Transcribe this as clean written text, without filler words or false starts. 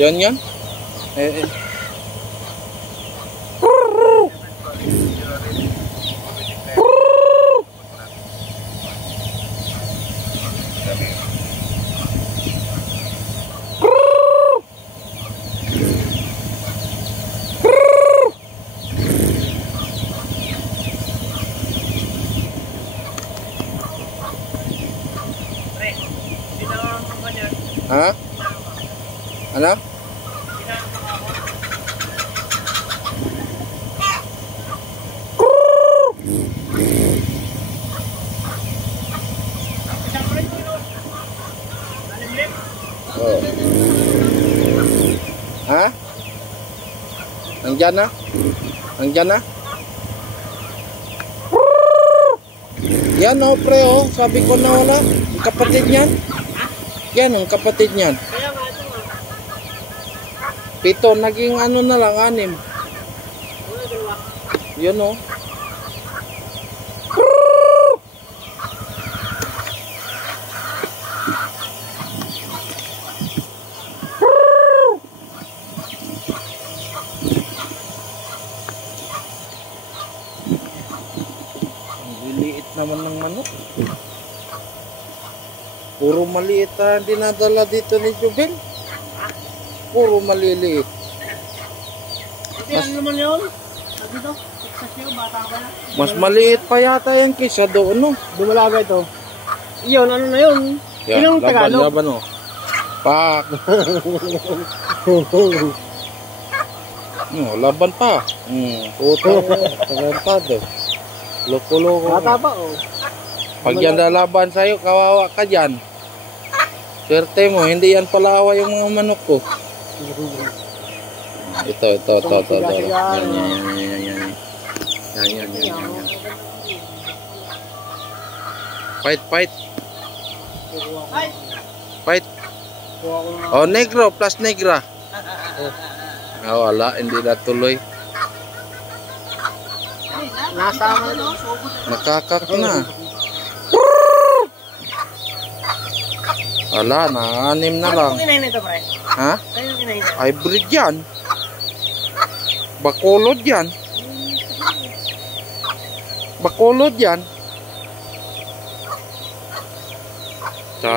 Yan. Ha? Ano? Oh. Ha? Nandyan na? Nandyan na? Yan o, pre, oh. Sabi ko na wala. Ang kapatid niyan. Yan ang kapatid niyan. Pito, naging ano na lang, 6. Yan o. Ang liliit naman ng manok. Puro maliit ang dinadala dito ni Jubel. Puro maliliit. Mas maliit pa yata yan kaysa doon, no? Dumalaga ito. Iyon, ano na yun? Yan, Ilang Tagalog? laban, oh. Pak! No, laban pa. Puto. Tarantado. Loko-loko. Bata pa, oh. Pag yan lalaban sa'yo, kawawa ka dyan. Swerte mo, hindi yan palawa yung mga manok ko. Ito. Yan. Fight. Oh, negro plus negra. Wala, hindi na tuloy. Nasama ito. Nakakak na. Wala na, 6 na lang. Ano kinain ito, pre? Ha? Ano kinain ito? Hybrid yan. Bakulod yan.